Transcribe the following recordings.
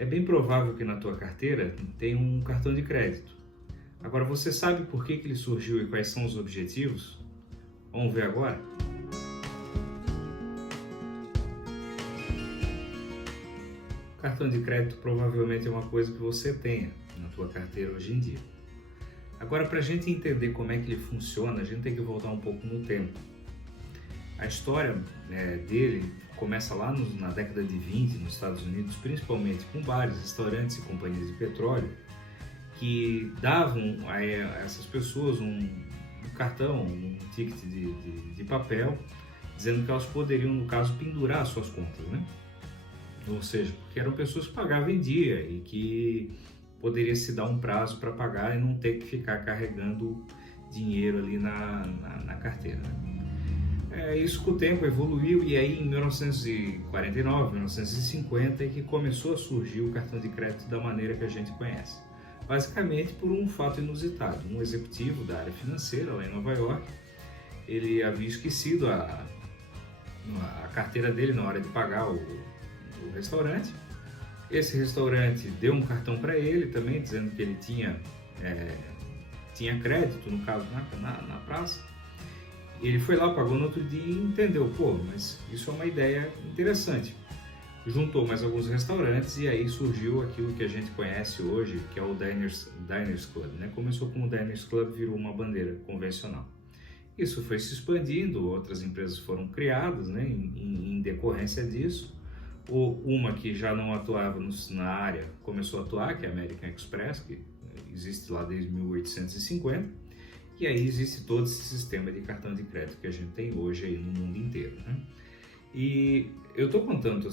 É bem provável que na tua carteira tenha um cartão de crédito. Agora, você sabe por que ele surgiu e quais são os objetivos? Vamos ver agora? O cartão de crédito provavelmente é uma coisa que você tenha na tua carteira hoje em dia. Agora, para a gente entender como é que ele funciona, a gente tem que voltar um pouco no tempo. A história dele começa lá na década de 20 nos Estados Unidos, principalmente com bares, restaurantes e companhias de petróleo que davam a essas pessoas um cartão, um ticket de papel, dizendo que elas poderiam, no caso, pendurar as suas contas, né? Ou seja, porque eram pessoas que pagavam em dia e que poderia se dar um prazo para pagar e não ter que ficar carregando dinheiro ali na carteira, né? Isso com o tempo evoluiu e aí em 1949, 1950 é que começou a surgir o cartão de crédito da maneira que a gente conhece. Basicamente por um fato inusitado. Um executivo da área financeira lá em Nova York, ele havia esquecido a carteira dele na hora de pagar o restaurante. Esse restaurante deu um cartão para ele também, dizendo que ele tinha crédito, no caso, na praça. Ele foi lá, pagou no outro dia e entendeu, mas isso é uma ideia interessante. Juntou mais alguns restaurantes e aí surgiu aquilo que a gente conhece hoje, que é o Diners Club, né? Começou como o Diners Club, virou uma bandeira convencional. Isso foi se expandindo, outras empresas foram criadas, né, em decorrência disso. Uma que já não atuava na área começou a atuar, que é a American Express, que existe lá desde 1850. E aí existe todo esse sistema de cartão de crédito que a gente tem hoje aí no mundo inteiro, né? E eu estou contando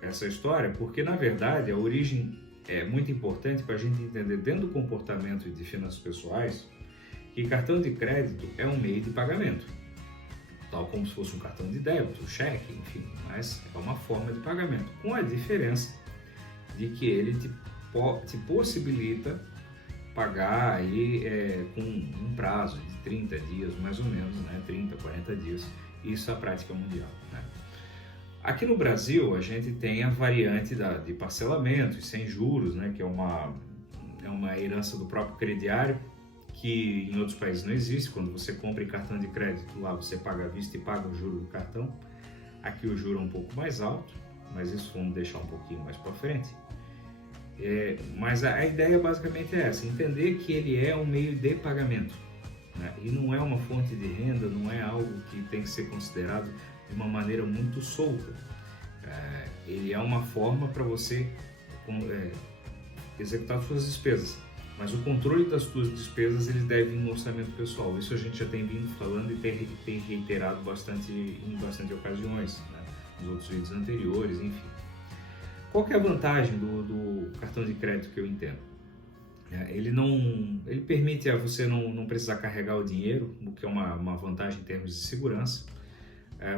essa história porque, na verdade, a origem é muito importante para a gente entender dentro do comportamento de finanças pessoais que cartão de crédito é um meio de pagamento, tal como se fosse um cartão de débito, cheque, enfim, mas é uma forma de pagamento, com a diferença de que ele te possibilita pagar aí com um prazo de 30 dias, mais ou menos, né? 30, 40 dias, isso é a prática mundial, né? Aqui no Brasil, a gente tem a variante de parcelamento e sem juros, né? Que é uma herança do próprio crediário, que em outros países não existe. Quando você compra em cartão de crédito, lá você paga à vista e paga o juro do cartão. Aqui o juro é um pouco mais alto, mas isso vamos deixar um pouquinho mais para frente. Mas a ideia basicamente é essa, entender que ele é um meio de pagamento, né? E não é uma fonte de renda, não é algo que tem que ser considerado de uma maneira muito solta. Ele é uma forma para você executar suas despesas, mas o controle das suas despesas ele deve vir no orçamento pessoal. Isso a gente já tem vindo falando e tem reiterado em bastante ocasiões, né? Nos outros vídeos anteriores, enfim. Qual que é a vantagem do cartão de crédito que eu entendo? Ele permite a você não precisar carregar o dinheiro, o que é uma vantagem em termos de segurança.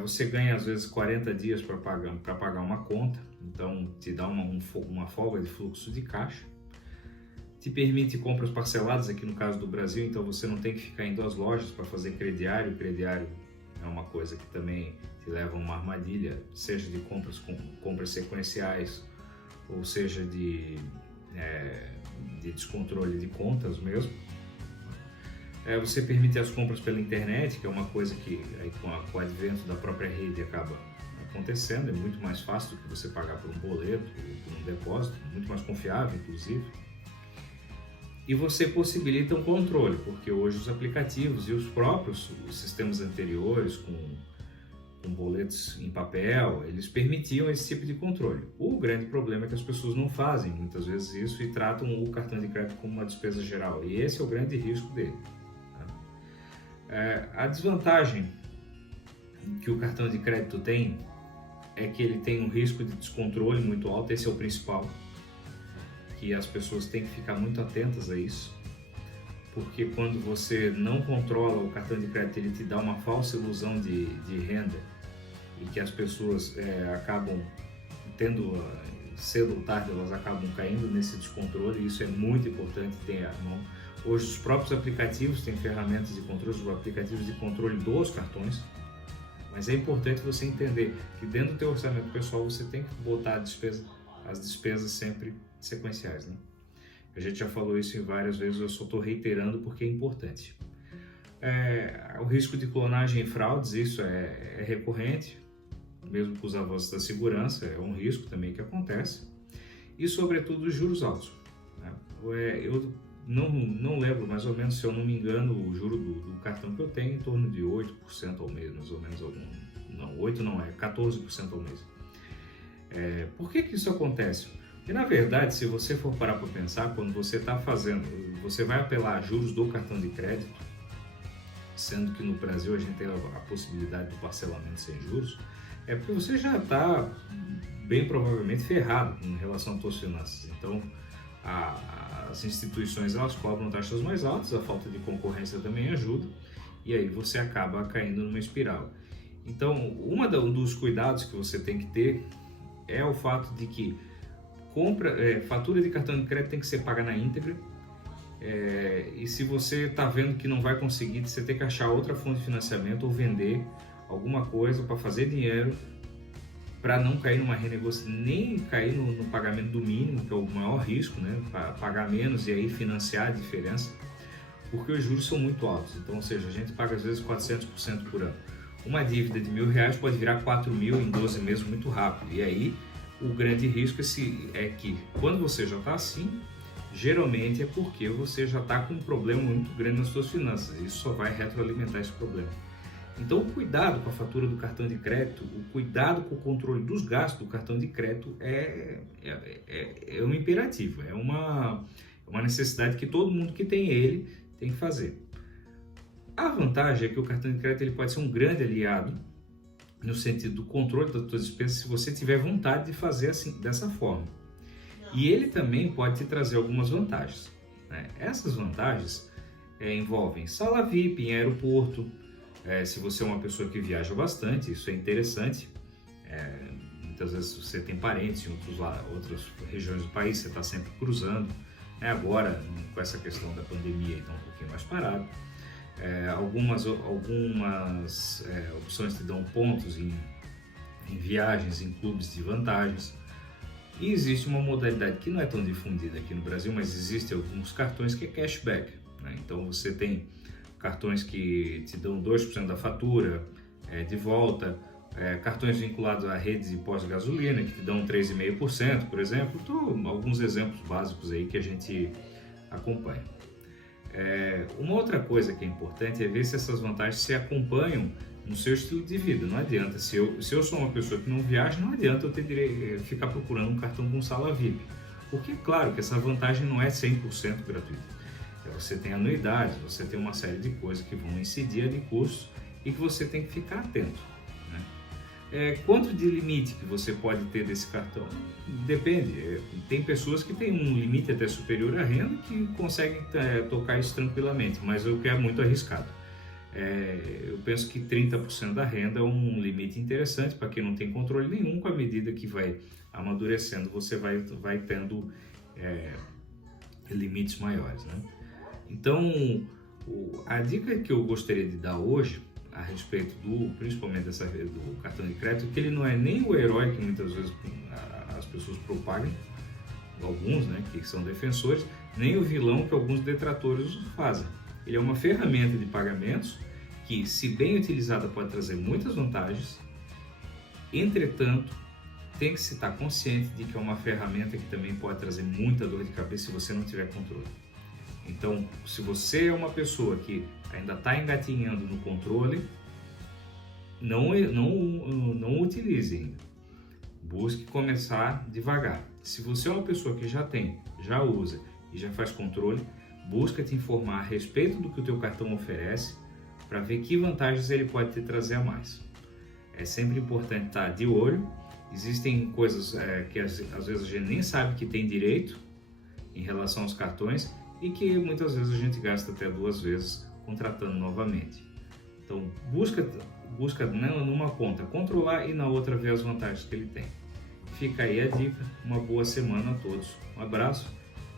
Você ganha às vezes 40 dias para pagar uma conta, então te dá uma folga de fluxo de caixa. Te permite compras parceladas, aqui no caso do Brasil, então você não tem que ficar indo às lojas para fazer crediário. O crediário é uma coisa que também te leva a uma armadilha, seja de compras sequenciais, ou seja de descontrole de contas mesmo. Você permite as compras pela internet, que é uma coisa que aí, com o advento da própria rede acaba acontecendo. É muito mais fácil do que você pagar por um boleto, por um depósito, muito mais confiável, inclusive. E você possibilita um controle, porque hoje os aplicativos e os sistemas anteriores com boletos em papel, eles permitiam esse tipo de controle. O grande problema é que as pessoas não fazem muitas vezes isso e tratam o cartão de crédito como uma despesa geral, e esse é o grande risco dele. A desvantagem que o cartão de crédito tem é que ele tem um risco de descontrole muito alto, esse é o principal, que as pessoas têm que ficar muito atentas a isso, porque quando você não controla o cartão de crédito, ele te dá uma falsa ilusão de renda e que as pessoas acabam tendo, cedo ou tarde, elas acabam caindo nesse descontrole, e isso é muito importante ter à mão. Hoje os próprios aplicativos têm ferramentas de controle, os aplicativos de controle dos cartões, mas é importante você entender que dentro do teu orçamento pessoal você tem que botar a despesa as despesas sempre sequenciais, né? A gente já falou isso em várias vezes, eu só estou reiterando porque é importante. O risco de clonagem e fraudes, isso é recorrente, mesmo com os avanços da segurança, é um risco também que acontece. E, sobretudo, os juros altos, né? Eu não lembro, mais ou menos, se eu não me engano, o juro do cartão que eu tenho é em torno de 8% ao mês, mais ou menos. Não, 8 não é, 14% ao mês. Por que isso acontece? Porque, na verdade, se você for parar para pensar, quando você está fazendo, você vai apelar a juros do cartão de crédito, sendo que no Brasil a gente tem a possibilidade do parcelamento sem juros, é porque você já está bem provavelmente ferrado em relação às suas finanças. Então, as instituições elas cobram taxas mais altas, a falta de concorrência também ajuda, e aí você acaba caindo numa espiral. Então, um dos cuidados que você tem que ter é o fato de que fatura de cartão de crédito tem que ser paga na íntegra, e se você está vendo que não vai conseguir, você tem que achar outra fonte de financiamento ou vender alguma coisa para fazer dinheiro, para não cair numa renegociação, nem cair no pagamento do mínimo, que é o maior risco, né? Pagar menos e aí financiar a diferença, porque os juros são muito altos. Então, ou seja, a gente paga às vezes 400% por ano. Uma dívida de R$1.000 pode virar 4.000 em 12 meses muito rápido. E aí, o grande risco é que quando você já está assim, geralmente é porque você já está com um problema muito grande nas suas finanças. Isso só vai retroalimentar esse problema. Então, o cuidado com a fatura do cartão de crédito, o cuidado com o controle dos gastos do cartão de crédito é um imperativo, é uma necessidade que todo mundo que tem ele tem que fazer. A vantagem é que o cartão de crédito ele pode ser um grande aliado no sentido do controle das suas despesas se você tiver vontade de fazer assim, dessa forma. E ele também pode te trazer algumas vantagens, né? Essas vantagens envolvem sala VIP em aeroporto. Se você é uma pessoa que viaja bastante, isso é interessante. Muitas vezes você tem parentes em outras regiões do país, você está sempre cruzando. Agora, com essa questão da pandemia, então um pouquinho mais parado. Algumas opções te dão pontos em viagens, em clubes de vantagens. E existe uma modalidade que não é tão difundida aqui no Brasil, mas existem alguns cartões que é cashback, né? Então você tem cartões que te dão 2% da fatura de volta, cartões vinculados à rede de pós-gasolina que te dão 3,5%, por exemplo. Alguns exemplos básicos aí que a gente acompanha. Uma outra coisa que é importante é ver se essas vantagens se acompanham no seu estilo de vida. Não adianta, se eu sou uma pessoa que não viaja, não adianta eu ter ficar procurando um cartão com sala VIP, porque é claro que essa vantagem não é 100% gratuita. Você tem anuidades, você tem uma série de coisas que vão incidir de custos e que você tem que ficar atento, né? Quanto de limite que você pode ter desse cartão? Depende. Tem pessoas que têm um limite até superior à renda que conseguem tocar isso tranquilamente, mas o que é muito arriscado. Eu penso que 30% da renda é um limite interessante para quem não tem controle nenhum. Com a medida que vai amadurecendo, você vai tendo limites maiores, né? Então, a dica que eu gostaria de dar hoje a respeito principalmente do cartão de crédito, que ele não é nem o herói que muitas vezes as pessoas propagam, alguns, né, que são defensores, nem o vilão que alguns detratores fazem. Ele é uma ferramenta de pagamentos que, se bem utilizada, pode trazer muitas vantagens. Entretanto, tem que se estar consciente de que é uma ferramenta que também pode trazer muita dor de cabeça se você não tiver controle. Então, se você é uma pessoa que ainda está engatinhando no controle, não utilize ainda. Busque começar devagar. Se você é uma pessoa que já usa e já faz controle, busca te informar a respeito do que o teu cartão oferece para ver que vantagens ele pode te trazer a mais. É sempre importante estar de olho. Existem coisas que às vezes a gente nem sabe que tem direito em relação aos cartões e que muitas vezes a gente gasta até 2 vezes contratando novamente. Então busca numa ponta controlar e na outra ver as vantagens que ele tem. Fica aí a dica. Uma boa semana a todos. Um abraço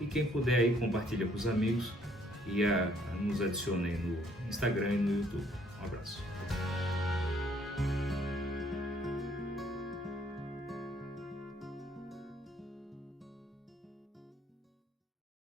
e quem puder aí compartilha com os amigos e nos adicione aí no Instagram e no YouTube. Um abraço.